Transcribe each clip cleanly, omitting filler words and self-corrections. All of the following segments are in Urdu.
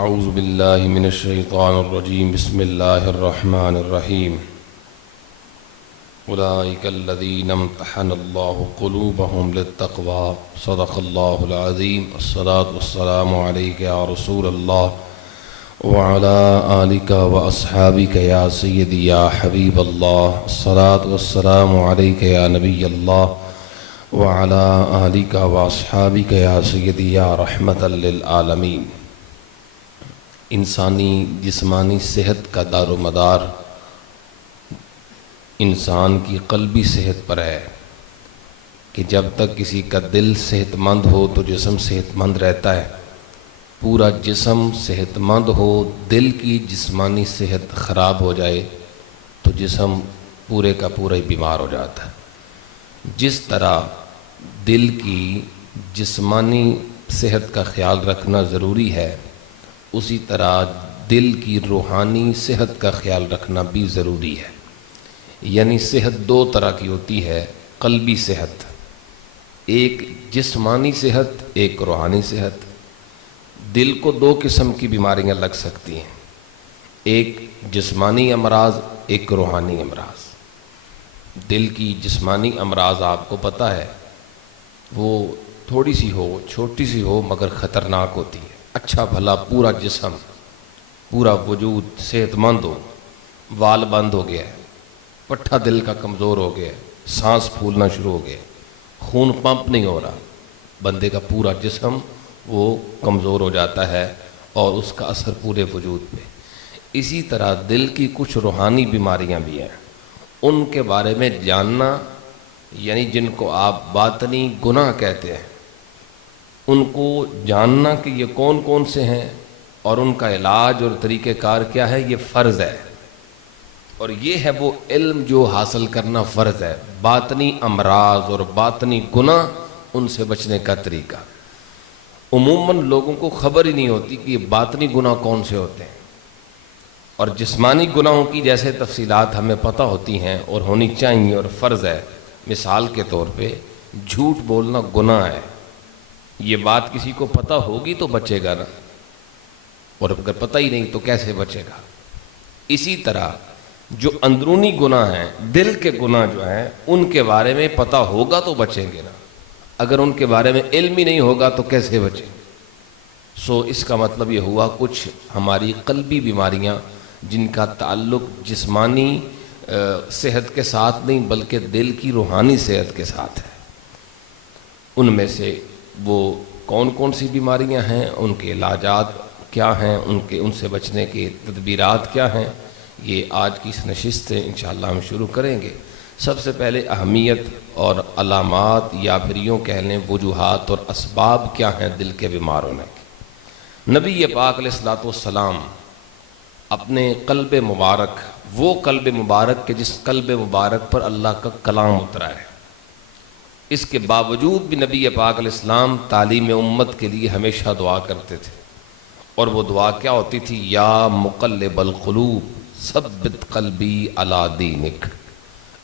اعوذ باللہ من الشیطان الرجیم بسم اللہ الرحمن الرحیم اولئک الذین امتحن اللہ قلوبہم للتقوی صدق اللہ العظیم الصلاة والسلام علیک یا رسول اللہ وعلی آلک واصحابک یا سیدی یا حبیب اللہ الصلاة والسلام علیک یا نبی اللہ وعلی آلک واصحابک یا سیدی یا رحمت للعالمین۔ انسانی جسمانی صحت کا دار و مدار انسان کی قلبی صحت پر ہے کہ جب تک کسی کا دل صحت مند ہو تو جسم صحت مند رہتا ہے، پورا جسم صحت مند ہو، دل کی جسمانی صحت خراب ہو جائے تو جسم پورے کا پورا ہی بیمار ہو جاتا ہے۔ جس طرح دل کی جسمانی صحت کا خیال رکھنا ضروری ہے، اسی طرح دل کی روحانی صحت کا خیال رکھنا بھی ضروری ہے۔ یعنی صحت دو طرح کی ہوتی ہے، قلبی صحت، ایک جسمانی صحت، ایک روحانی صحت۔ دل کو دو قسم کی بیماریاں لگ سکتی ہیں، ایک جسمانی امراض، ایک روحانی امراض۔ دل کی جسمانی امراض آپ کو پتہ ہے وہ تھوڑی سی ہو، چھوٹی سی ہو مگر خطرناک ہوتی ہے۔ اچھا بھلا پورا جسم، پورا وجود صحت مند ہو، وال بند ہو گیا ہے، پٹھا دل کا کمزور ہو گیا ہے، سانس پھولنا شروع ہو گیا، خون پمپ نہیں ہو رہا، بندے کا پورا جسم وہ کمزور ہو جاتا ہے اور اس کا اثر پورے وجود پہ۔ اسی طرح دل کی کچھ روحانی بیماریاں بھی ہیں، ان کے بارے میں جاننا، یعنی جن کو آپ باطنی گناہ کہتے ہیں، ان کو جاننا کہ یہ کون کون سے ہیں اور ان کا علاج اور طریقہ کار کیا ہے، یہ فرض ہے۔ اور یہ ہے وہ علم جو حاصل کرنا فرض ہے، باطنی امراض اور باطنی گناہ، ان سے بچنے کا طریقہ۔ عموماً لوگوں کو خبر ہی نہیں ہوتی کہ یہ باطنی گناہ کون سے ہوتے ہیں، اور جسمانی گناہوں کی جیسے تفصیلات ہمیں پتہ ہوتی ہیں اور ہونی چاہیے اور فرض ہے۔ مثال کے طور پہ جھوٹ بولنا گناہ ہے، یہ بات کسی کو پتہ ہوگی تو بچے گا نا، اور اگر پتہ ہی نہیں تو کیسے بچے گا۔ اسی طرح جو اندرونی گناہ ہیں، دل کے گناہ جو ہیں، ان کے بارے میں پتہ ہوگا تو بچیں گے نا، اگر ان کے بارے میں علم ہی نہیں ہوگا تو کیسے بچیں۔ اس کا مطلب یہ ہوا کچھ ہماری قلبی بیماریاں جن کا تعلق جسمانی صحت کے ساتھ نہیں بلکہ دل کی روحانی صحت کے ساتھ ہے، ان میں سے وہ کون کون سی بیماریاں ہیں، ان کے علاجات کیا ہیں، ان سے بچنے کے تدبیرات کیا ہیں، یہ آج کی اس نشست سے انشاءاللہ ہم شروع کریں گے۔ سب سے پہلے اہمیت اور علامات یا پھر یوں کہہ لیں وجوہات اور اسباب کیا ہیں دل کے بیمار ہونے کے۔ نبی پاک علیہ الصلوۃ والسلام اپنے قلب مبارک، وہ قلب مبارک کہ جس قلب مبارک پر اللہ کا کلام اترا ہے، اس کے باوجود بھی نبی پاک علیہ السلام تعلیم امت کے لیے ہمیشہ دعا کرتے تھے، اور وہ دعا کیا ہوتی تھی؟ یا مقلب القلوب ثبت قلبی علی دینک،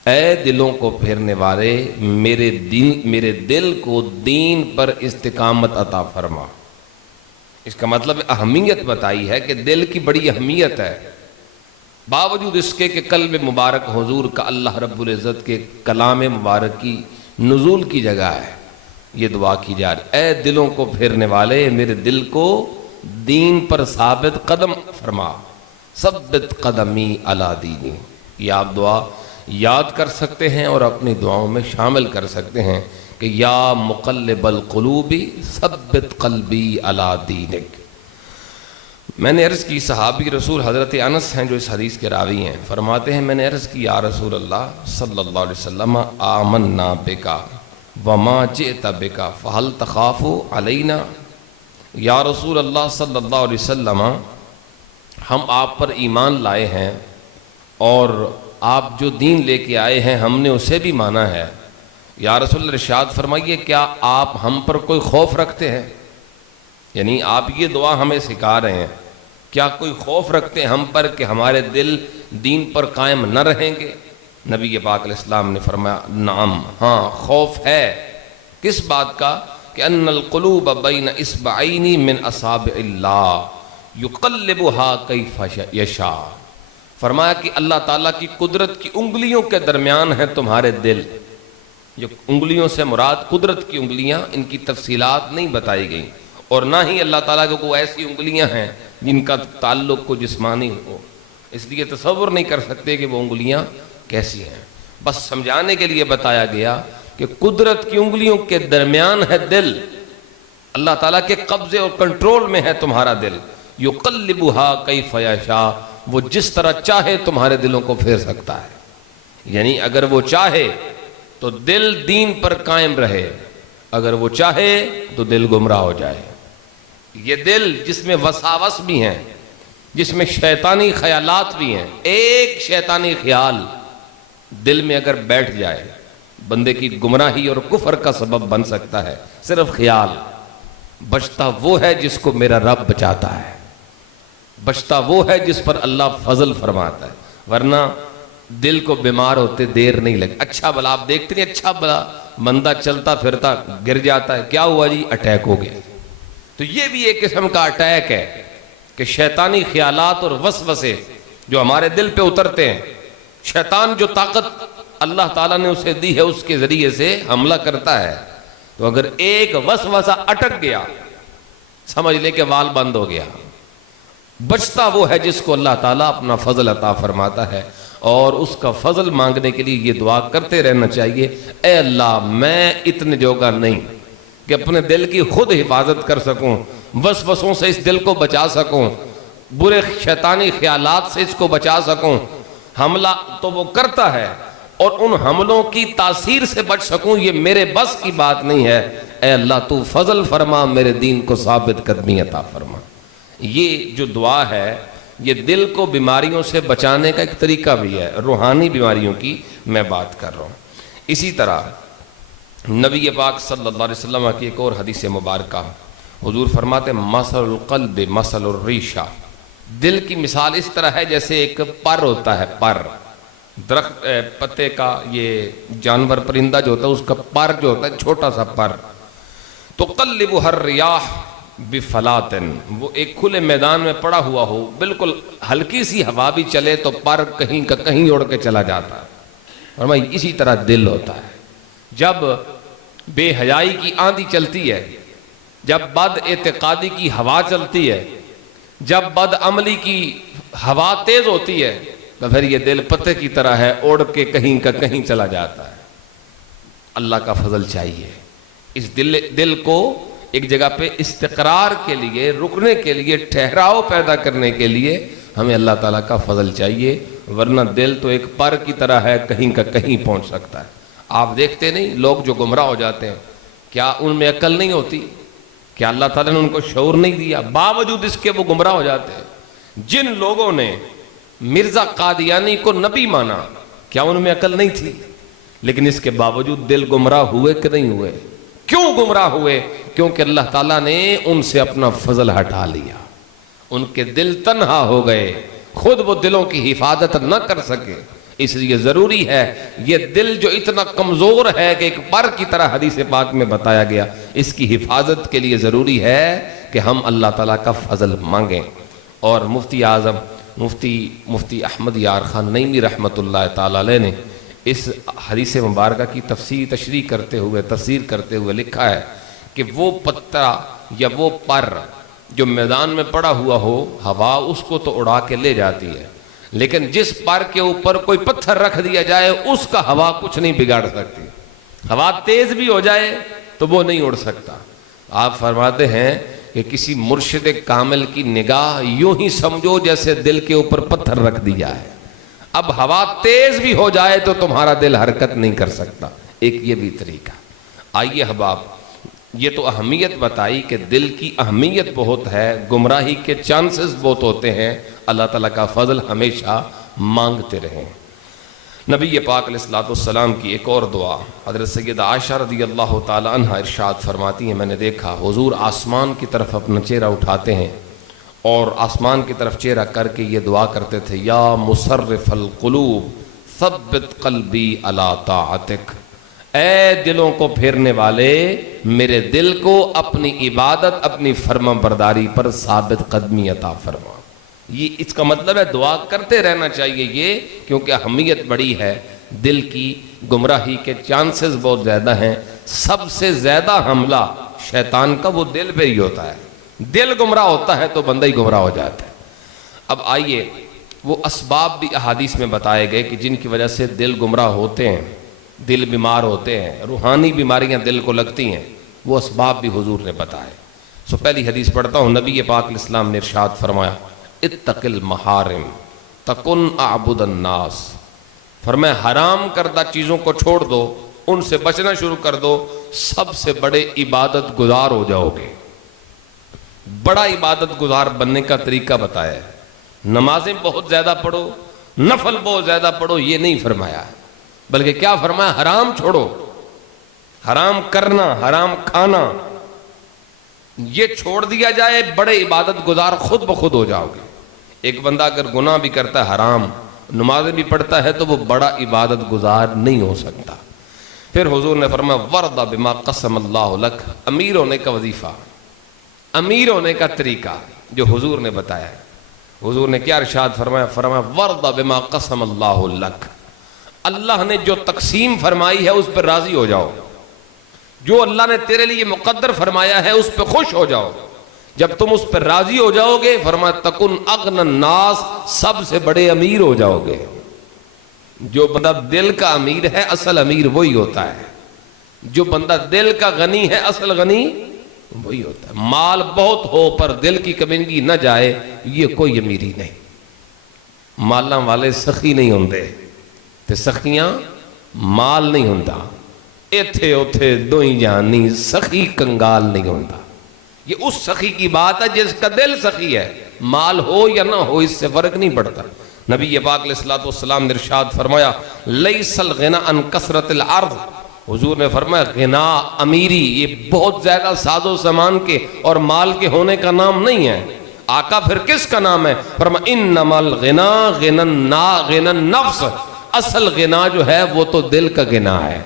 اے دلوں کو پھیرنے والے میرے دل کو دین پر استقامت عطا فرما۔ اس کا مطلب اہمیت بتائی ہے کہ دل کی بڑی اہمیت ہے، باوجود اس کے کہ قلب مبارک حضور کا اللہ رب العزت کے کلام مبارک کی نزول کی جگہ ہے، یہ دعا کی جا رہی، اے دلوں کو پھیرنے والے میرے دل کو دین پر ثابت قدم فرما، ثبت قدمی علی دینی۔ یہ آپ دعا یاد کر سکتے ہیں اور اپنی دعاؤں میں شامل کر سکتے ہیں کہ یا مقلب القلوب ثبت قلبی علی دینک۔ میں نے عرض کی، صحابی رسول حضرت انس ہیں جو اس حدیث کے راوی ہیں، فرماتے ہیں میں نے عرض کی یا رسول اللہ صلی اللہ علیہ وسلم آمنا بکا وما جئت بکا فہل تخاف علینا۔ یا رسول اللہ صلی اللہ علیہ وسلم، ہم آپ پر ایمان لائے ہیں اور آپ جو دین لے کے آئے ہیں ہم نے اسے بھی مانا ہے، یا رسول اللہ ارشاد فرمائیے کیا آپ ہم پر کوئی خوف رکھتے ہیں؟ یعنی آپ یہ دعا ہمیں سکھا رہے ہیں، کیا کوئی خوف رکھتے ہیں ہم پر کہ ہمارے دل دین پر قائم نہ رہیں گے؟ نبی پاک علیہ السلام نے فرمایا نعم، ہاں خوف ہے۔ کس بات کا؟ کہ ان القلوب بین اصبعین من اصابع اللہ، یقلبها کیف یشاء، فرمایا کہ اللہ تعالیٰ کی قدرت کی انگلیوں کے درمیان ہے تمہارے دل. جو انگلیوں سے مراد قدرت کی انگلیاں، ان کی تفصیلات نہیں بتائی گئیں، اور نہ ہی اللہ تعالیٰ کو کوئی ایسی انگلیاں ہیں جن کا تعلق کو جسمانی ہو، اس لیے تصور نہیں کر سکتے کہ وہ انگلیاں کیسی ہیں. بس سمجھانے کے لیے بتایا گیا کہ قدرت کی انگلیوں کے درمیان ہے دل، اللہ تعالیٰ کے قبضے اور کنٹرول میں ہے تمہارا دل. یقلبها کیف یشاء، وہ جس طرح چاہے تمہارے دلوں کو پھیر سکتا ہے. یعنی اگر وہ چاہے تو دل دین پر قائم رہے، اگر وہ چاہے تو دل گمراہ ہو جائے. یہ دل جس میں وساوس بھی ہیں، جس میں شیطانی خیالات بھی ہیں، ایک شیطانی خیال دل میں اگر بیٹھ جائے بندے کی گمراہی اور کفر کا سبب بن سکتا ہے. صرف خیال. بچتا وہ ہے جس کو میرا رب بچاتا ہے، بچتا وہ ہے جس پر اللہ فضل فرماتا ہے، ورنہ دل کو بیمار ہوتے دیر نہیں لگتی. اچھا بلا آپ دیکھتے نہیں، اچھا بلا بندہ چلتا پھرتا گر جاتا ہے، کیا ہوا جی؟ اٹیک ہو گیا. تو یہ بھی ایک قسم کا اٹیک ہے کہ شیطانی خیالات اور وسوسے جو ہمارے دل پہ اترتے ہیں، شیطان جو طاقت اللہ تعالیٰ نے اسے دی ہے اس کے ذریعے سے حملہ کرتا ہے. تو اگر ایک وسوسہ اٹک گیا سمجھ لے کہ وال بند ہو گیا. بچتا وہ ہے جس کو اللہ تعالیٰ اپنا فضل عطا فرماتا ہے، اور اس کا فضل مانگنے کے لیے یہ دعا کرتے رہنا چاہیے، اے اللہ میں اتنے جوگا نہیں کہ اپنے دل کی خود حفاظت کر سکوں، وسوسوں سے اس دل کو بچا سکوں، برے شیطانی خیالات سے اس کو بچا سکوں. حملہ تو وہ کرتا ہے اور ان حملوں کی تاثیر سے بچ سکوں، یہ میرے بس کی بات نہیں ہے. اے اللہ تو فضل فرما، میرے دین کو ثابت قدمی عطا فرما. یہ جو دعا ہے یہ دل کو بیماریوں سے بچانے کا ایک طریقہ بھی ہے، روحانی بیماریوں کی میں بات کر رہا ہوں. اسی طرح نبی پاک صلی اللہ علیہ وسلم کی ایک اور حدیث مبارکہ، حضور فرماتے مثل القلب مثل الریشہ، دل کی مثال اس طرح ہے جیسے ایک پر ہوتا ہے، پر درخت پتے کا، یہ جانور پرندہ جو ہوتا ہے اس کا پر جو ہوتا ہے چھوٹا سا پر. تو قلبها الریاح بفلاتن، وہ ایک کھلے میدان میں پڑا ہوا ہو، بالکل ہلکی سی ہوا بھی چلے تو پر کہیں کا کہیں اڑ کے چلا جاتا ہے. اور اسی طرح دل ہوتا ہے، جب بے حیائی کی آندھی چلتی ہے، جب بد اعتقادی کی ہوا چلتی ہے، جب بد عملی کی ہوا تیز ہوتی ہے، تو پھر یہ دل پتے کی طرح ہے، اڑ کے کہیں کا کہیں چلا جاتا ہے. اللہ کا فضل چاہیے اس دل کو ایک جگہ پہ استقرار کے لیے، رکنے کے لیے، ٹھہراؤ پیدا کرنے کے لیے ہمیں اللہ تعالیٰ کا فضل چاہیے، ورنہ دل تو ایک پر کی طرح ہے، کہیں کا کہیں پہنچ سکتا ہے. آپ دیکھتے نہیں لوگ جو گمراہ ہو جاتے ہیں، کیا ان میں عقل نہیں ہوتی؟ کیا اللہ تعالیٰ نے ان کو شعور نہیں دیا؟ باوجود اس کے وہ گمراہ ہو جاتے ہیں. جن لوگوں نے مرزا قادیانی کو نبی مانا، کیا ان میں عقل نہیں تھی؟ لیکن اس کے باوجود دل گمراہ ہوئے کہ نہیں ہوئے؟ کیوں گمراہ ہوئے؟ کیونکہ اللہ تعالیٰ نے ان سے اپنا فضل ہٹا لیا، ان کے دل تنہا ہو گئے، خود وہ دلوں کی حفاظت نہ کر سکے. اس لیے ضروری ہے یہ دل جو اتنا کمزور ہے کہ ایک پر کی طرح حدیث پاک میں بتایا گیا، اس کی حفاظت کے لیے ضروری ہے کہ ہم اللہ تعالیٰ کا فضل مانگیں. اور مفتی اعظم مفتی احمد یار خان نعیمی رحمۃ اللہ تعالی علیہ نے اس حدیث مبارکہ کی تشریح کرتے ہوئے، تفسیر کرتے ہوئے لکھا ہے کہ وہ پتا یا وہ پر جو میدان میں پڑا ہوا ہو، ہوا اس کو تو اڑا کے لے جاتی ہے، لیکن جس پر کے اوپر کوئی پتھر رکھ دیا جائے اس کا ہوا کچھ نہیں بگاڑ سکتی. ہوا تیز بھی ہو جائے تو وہ نہیں اڑ سکتا. آپ فرماتے ہیں کہ کسی مرشد کامل کی نگاہ یوں ہی سمجھو جیسے دل کے اوپر پتھر رکھ دیا ہے. اب ہوا تیز بھی ہو جائے تو تمہارا دل حرکت نہیں کر سکتا. ایک یہ بھی طریقہ. آئیے احباب، یہ تو اہمیت بتائی کہ دل کی اہمیت بہت ہے، گمراہی کے چانسز بہت ہوتے ہیں. اللہ تعالیٰ کا فضل ہمیشہ مانگتے رہیں. نبی پاک علیہ الصلوۃ والسلام کی ایک اور دعا، حضرت سیدہ عائشہ رضی اللہ تعالی عنہا ارشاد فرماتی ہیں، میں نے دیکھا حضور آسمان کی طرف اپنا چہرہ اٹھاتے ہیں اور آسمان کی طرف چہرہ کر کے یہ دعا کرتے تھے، یا مصرف القلوب ثبت قلبی علی طاعتک، اے دلوں کو پھیرنے والے، میرے دل کو اپنی عبادت، اپنی فرما برداری پر ثابت قدمی عطا فرما۔ یہ اس کا مطلب ہے دعا کرتے رہنا چاہیے یہ، کیونکہ اہمیت بڑی ہے، دل کی گمراہی کے چانسز بہت زیادہ ہیں۔ سب سے زیادہ حملہ شیطان کا وہ دل پہ ہی ہوتا ہے، دل گمراہ ہوتا ہے تو بندہ ہی گمراہ ہو جاتا ہے۔ اب آئیے وہ اسباب بھی احادیث میں بتائے گئے کہ جن کی وجہ سے دل گمراہ ہوتے ہیں، دل بیمار ہوتے ہیں، روحانی بیماریاں دل کو لگتی ہیں، وہ اسباب بھی حضور نے بتائے۔ پہلی حدیث پڑھتا ہوں، نبی پاک علیہ السلام نے ارشاد فرمایا، اتق المحارم تکن اعبد الناس، فرمایا حرام کردہ چیزوں کو چھوڑ دو، ان سے بچنا شروع کر دو، سب سے بڑے عبادت گزار ہو جاؤ گے۔ بڑا عبادت گزار بننے کا طریقہ بتایا ہے۔ نمازیں بہت زیادہ پڑھو، نفل بہت زیادہ پڑھو، یہ نہیں فرمایا، بلکہ کیا فرمایا؟ حرام چھوڑو، حرام کرنا، حرام کھانا، یہ چھوڑ دیا جائے، بڑے عبادت گزار خود بخود ہو جاؤ گے۔ ایک بندہ اگر گناہ بھی کرتا ہے حرام، نمازیں بھی پڑھتا ہے، تو وہ بڑا عبادت گزار نہیں ہو سکتا۔ پھر حضور نے فرمایا وَرْضَ بِمَا قَسَمَ اللَّهُ لَكَ، امیر ہونے کا وظیفہ، امیر ہونے کا طریقہ جو حضور نے بتایا ہے۔ حضور نے کیا ارشاد فرمایا؟ فرمایا وَرْضَ بِمَا قَسَمَ اللَّهُ لَكَ، اللہ نے جو تقسیم فرمائی ہے اس پر راضی ہو جاؤ، جو اللہ نے تیرے لیے مقدر فرمایا ہے اس پہ خوش ہو جاؤ۔ جب تم اس پر راضی ہو جاؤ گے، فرمایا تکن اغنى الناس، سب سے بڑے امیر ہو جاؤ گے۔ جو بندہ دل کا امیر ہے، اصل امیر وہی ہوتا ہے۔ جو بندہ دل کا غنی ہے، اصل غنی وہی ہوتا ہے۔ مال بہت ہو پر دل کی کمینگی نہ جائے، یہ کوئی امیری نہیں۔ مالاں والے سخی نہیں ہوندے تے سخیاں مال نہیں ہوندا، ایتھے اوتھے دوئی جانی سخی کنگال نہیں ہوندا۔ یہ اس سخی کی بات ہے جس کا دل سخی ہے، مال ہو یا نہ ہو اس سے فرق نہیں پڑتا۔ نبی پاک علیہ السلام نے ارشاد فرمایا لیس الغنى عن کثرت العرض، حضور نے فرمایا غنا، امیری، یہ بہت زیادہ ساز و سامان کے اور مال کے ہونے کا نام نہیں ہے۔ آقا پھر کس کا نام ہے؟ فرمایا انما الغنى غنى النفس، اصل غنا جو ہے وہ تو دل کا غنا ہے،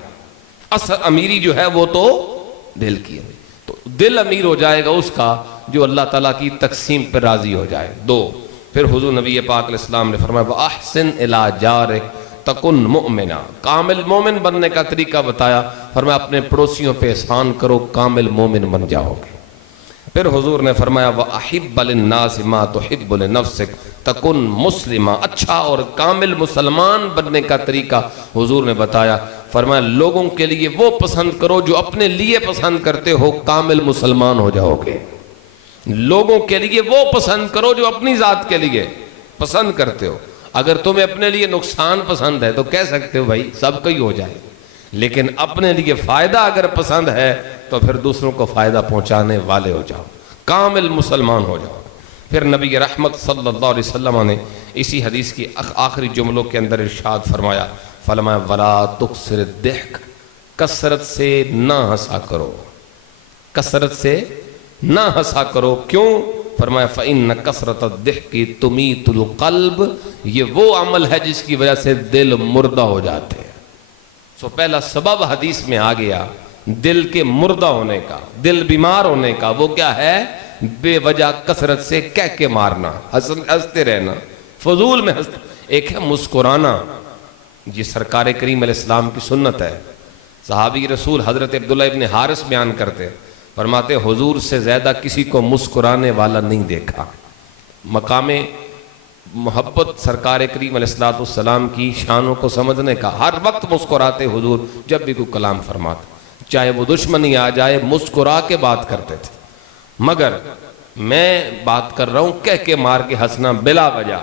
اصل امیری جو ہے وہ تو دل کی ہے۔ تو دل امیر ہو جائے گا اس کا جو اللہ تعالیٰ کی تقسیم پر راضی ہو جائے۔ دو، پھر حضور نبی پاک علیہ السلام نے فرمایا وَأَحْسِنْ إِلَىٰ جَارِكَ تَكُنْ مُؤْمِنًا، کامل مومن بننے کا طریقہ بتایا، فرمایا اپنے پڑوسیوں پہ احسان کرو، کامل مومن بن جاؤ گے۔ پھر حضور نے فرمایا وَأَحِبَّ لِلنَّاسِ مَا تُحِبُّ لِنَفْسِكَ تَكُنْ مُسْلِمًا، اچھا اور کامل مسلمان بننے کا طریقہ حضور نے بتایا، فرمایا لوگوں کے لیے وہ پسند کرو جو اپنے لیے پسند کرتے ہو، کامل مسلمان ہو جاؤ گے۔ لوگوں کے لیے وہ پسند کرو جو اپنی ذات کے لیے پسند کرتے ہو۔ اگر تمہیں اپنے لیے نقصان پسند ہے تو کہہ سکتے ہو بھائی سب کا ہی ہو جائے، لیکن اپنے لیے فائدہ اگر پسند ہے تو پھر دوسروں کو فائدہ پہنچانے والے ہو جاؤ، کامل مسلمان ہو جاؤ۔ پھر نبی رحمت صلی اللہ علیہ وسلم نے اسی حدیث کی آخری جملوں کے اندر ارشاد فرمایا، فرمایا وَلَا تُكْثِرِ الضِّحْكَ، کثرت سے نہ ہنسا کرو، کثرت سے نہ ہنسا کرو، کیوں؟ فرمایا فَإِنَّ كَثْرَةَ الضِّحْكِ تُمِيتُ الْقَلْبِ، یہ وہ عمل ہے جس کی وجہ سے دل مردہ ہو جاتے ہیں۔ پہلا سبب حدیث میں آ گیا دل کے مردہ ہونے کا، دل بیمار ہونے کا، وہ کیا ہے؟ بے وجہ کثرت سے کہہ کے مارنا، ہنستے رہنا، فضول میں ہنستے۔ ایک ہے مسکرانا، یہ سرکار کریم علیہ السلام کی سنت ہے۔ صحابی رسول حضرت عبداللہ ابن حارث بیان کرتے، فرماتے حضور سے زیادہ کسی کو مسکرانے والا نہیں دیکھا۔ مقام محبت سرکار کریم علیہ السلام کی شانوں کو سمجھنے کا، ہر وقت مسکراتے حضور، جب بھی کوئی کلام فرماتے چاہے وہ دشمنی آ جائے مسکرا کے بات کرتے تھے۔ مگر میں بات کر رہا ہوں کہہ کے مار کے ہنسنا بلا وجہ،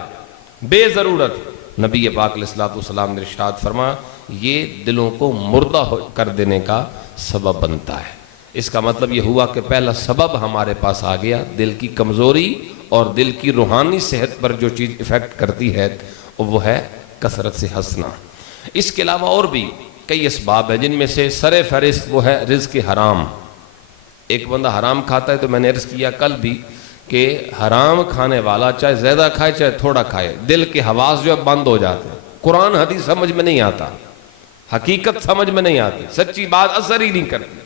بے ضرورت، نبی پاک علیہ السلام نے ارشاد فرمایا یہ دلوں کو مردہ کر دینے کا سبب بنتا ہے۔ اس کا مطلب یہ ہوا کہ پہلا سبب ہمارے پاس آ گیا، دل کی کمزوری اور دل کی روحانی صحت پر جو چیز افیکٹ کرتی ہے وہ ہے کثرت سے ہنسنا۔ اس کے علاوہ اور بھی کئی اسباب ہیں، جن میں سے سر فہرست وہ ہے رزق حرام۔ ایک بندہ حرام کھاتا ہے تو میں نے عرض کیا کل بھی کہ حرام کھانے والا چاہے زیادہ کھائے چاہے تھوڑا کھائے، دل کے حواس جو ہے بند ہو جاتے ہیں، قرآن حدیث سمجھ میں نہیں آتا، حقیقت سمجھ میں نہیں آتی، سچی بات اثر ہی نہیں کرتی،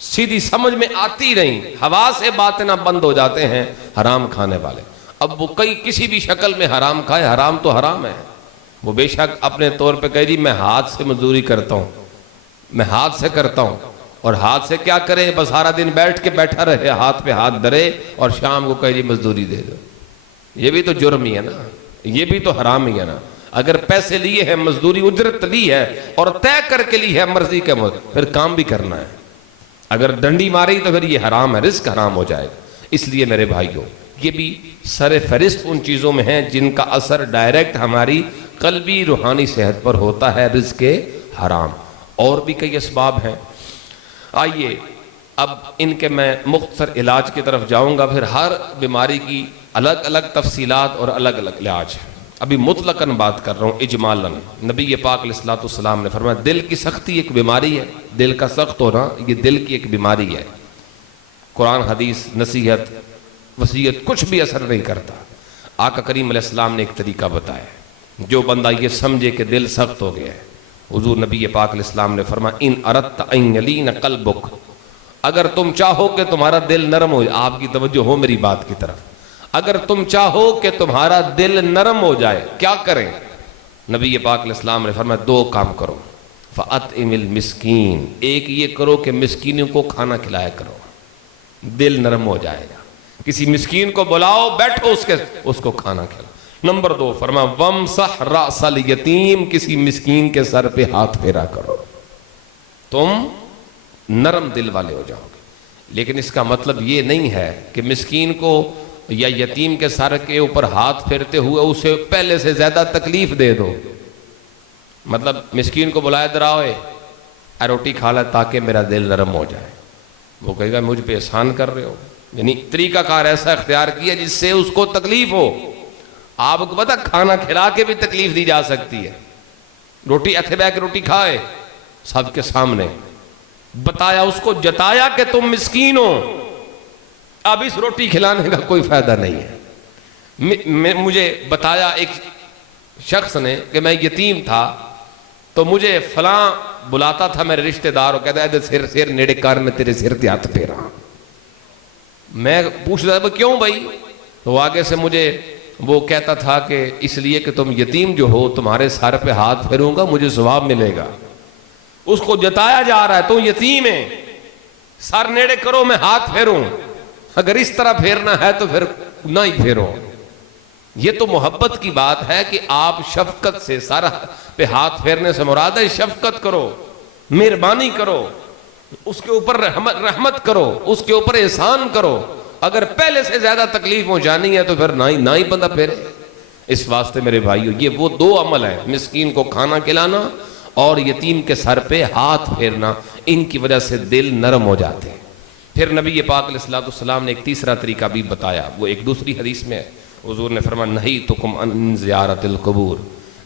سیدھی سمجھ میں آتی نہیں، حواس باطنہ بند ہو جاتے ہیں حرام کھانے والے۔ اب وہ کسی بھی شکل میں حرام کھائے، حرام تو حرام ہے۔ وہ بے شک اپنے طور پہ کہے جی میں ہاتھ سے مزدوری کرتا ہوں، میں ہاتھ سے کرتا ہوں، اور ہاتھ سے کیا کرے، بس سارا دن بیٹھ کے بیٹھا رہے، ہاتھ پہ ہاتھ دھرے اور شام کو کہے جی مزدوری دے دو، یہ بھی تو جرم ہی ہے نا، یہ بھی تو حرام ہی ہے نا۔ اگر پیسے لیے ہیں، مزدوری اجرت لی ہے اور طے کر کے لی ہے مرضی کے مطابق، پھر کام بھی کرنا ہے۔ اگر ڈنڈی ماری تو پھر یہ حرام ہے، رزق حرام ہو جائے گا۔ اس لیے میرے بھائیوں، یہ بھی سر فہرست ان چیزوں میں ہیں جن کا اثر ڈائریکٹ ہماری قلبی روحانی صحت پر ہوتا ہے، رزق حرام۔ اور بھی کئی اسباب ہیں، آئیے اب ان کے میں مختصر علاج کی طرف جاؤں گا، پھر ہر بیماری کی الگ الگ تفصیلات اور الگ الگ علاج۔ ابھی مطلقاً بات کر رہا ہوں، اجمالاً۔ نبی پاک علیہ الصلوۃ والسلام نے فرمایا دل کی سختی ایک بیماری ہے، دل کا سخت ہونا یہ دل کی ایک بیماری ہے۔ قرآن حدیث نصیحت وصیت کچھ بھی اثر نہیں کرتا۔ آقا کریم علیہ السلام نے ایک طریقہ بتایا، جو بندہ یہ سمجھے کہ دل سخت ہو گیا ہے، حضور نبی پاک علیہ السلام نے فرمایا ان اردت ان یلین قلبک، اگر تم چاہو کہ تمہارا دل نرم ہو جائے، آپ کی توجہ ہو میری بات کی طرف، اگر تم چاہو کہ تمہارا دل نرم ہو جائے، کیا کریں؟ نبی پاک علیہ السلام نے فرمایا دو کام کرو، فَأَطْعِمِ الْمِسْكِينَ، ایک یہ کرو کہ مسکینوں کو کھانا کھلایا کرو، دل نرم ہو جائے گا۔ کسی مسکین کو بلاؤ، بیٹھو اس کو کھانا کھلاؤ۔ نمبر دو فرمایا وَامْسَحْ رَأْسَ الْيَتِيمِ، کسی مسکین کے سر پہ ہاتھ پھیرا کرو، تم نرم دل والے ہو جاؤ گے۔ لیکن اس کا مطلب یہ نہیں ہے کہ مسکین کو یا یتیم کے سر کے اوپر ہاتھ پھیرتے ہوئے اسے پہلے سے زیادہ تکلیف دے دو۔ مطلب مسکین کو بلائے دراؤے روٹی کھا لے تاکہ میرا دل نرم ہو جائے، وہ کہے گا مجھ پہ احسان کر رہے ہو، یعنی طریقہ کار ایسا اختیار کیا جس سے اس کو تکلیف ہو۔ آپ کو پتا کھانا کھلا کے بھی تکلیف دی جا سکتی ہے، روٹی ایتھے بیٹھ کے روٹی کھائے سب کے سامنے، بتایا اس کو، جتایا کہ تم مسکین ہو، اب اس روٹی کھلانے کا کوئی فائدہ نہیں ہے۔ مجھے بتایا ایک شخص نے کہ میں یتیم تھا تو مجھے فلاں بلاتا تھا میرے رشتہ دار، اور کہتا ہے سر نیڑے کار میں تیرے سر تے ہاتھ پھیرا۔ میں پوچھتا تھا کیوں بھائی؟ تو آگے سے مجھے وہ کہتا تھا کہ اس لیے کہ تم یتیم جو ہو، تمہارے سر پہ ہاتھ پھیروں گا مجھے ثواب ملے گا۔ اس کو جتایا جا رہا ہے تو یتیم ہے، سر نیڑے کرو میں ہاتھ پھیروں، اگر اس طرح پھیرنا ہے تو پھر نہ ہی پھیرو۔ یہ تو محبت کی بات ہے کہ آپ شفقت سے، سر پہ ہاتھ پھیرنے سے مراد ہے شفقت کرو، مہربانی کرو، اس کے اوپر رحمت کرو، اس کے اوپر احسان کرو۔ اگر پہلے سے زیادہ تکلیف پہنچانی ہے تو پھر نہ ہی بندہ پھیرے۔ اس واسطے میرے بھائیو یہ وہ دو عمل ہیں، مسکین کو کھانا کھلانا اور یتیم کے سر پہ ہاتھ پھیرنا، ان کی وجہ سے دل نرم ہو جاتے ہیں۔ پھر نبی پاک علیہ الصلوۃ والسلام نے ایک تیسرا طریقہ بھی بتایا، وہ ایک دوسری حدیث میں ہے۔ حضور نے فرمایا نہیتکم عن زیارت القبور،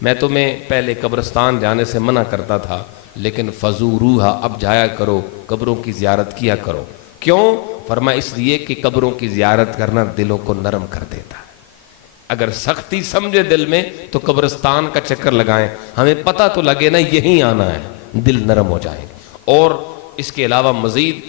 میں تمہیں پہلے قبرستان جانے سے منع کرتا تھا، لیکن فزوروہا، اب جایا کرو، قبروں کی زیارت کیا کرو۔ کیوں؟ فرمایا اس لیے کہ قبروں کی زیارت کرنا دلوں کو نرم کر دیتا ہے۔ اگر سختی سمجھے دل میں تو قبرستان کا چکر لگائیں، ہمیں پتہ تو لگے نا یہیں آنا ہے، دل نرم ہو جائے۔ اور اس کے علاوہ مزید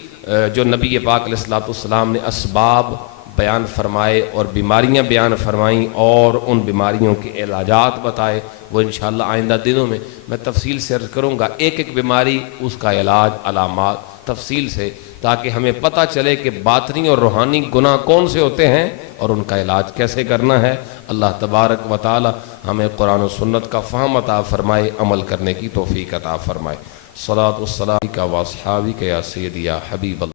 جو نبی پاک علیہ الصلوۃ والسلام نے اسباب بیان فرمائے اور بیماریاں بیان فرمائیں اور ان بیماریوں کے علاجات بتائے، وہ انشاءاللہ آئندہ دنوں میں تفصیل سے عرض کروں گا، ایک ایک بیماری، اس کا علاج، علامات تفصیل سے، تاکہ ہمیں پتہ چلے کہ باطنی اور روحانی گناہ کون سے ہوتے ہیں اور ان کا علاج کیسے کرنا ہے۔ اللہ تبارک و تعالی ہمیں قرآن و سنت کا فہم عطا فرمائے، عمل کرنے کی توفیق عطا فرمائے۔ صلاۃ والسلام علیک و اصحابک یا سیدی یا حبیب اللہ۔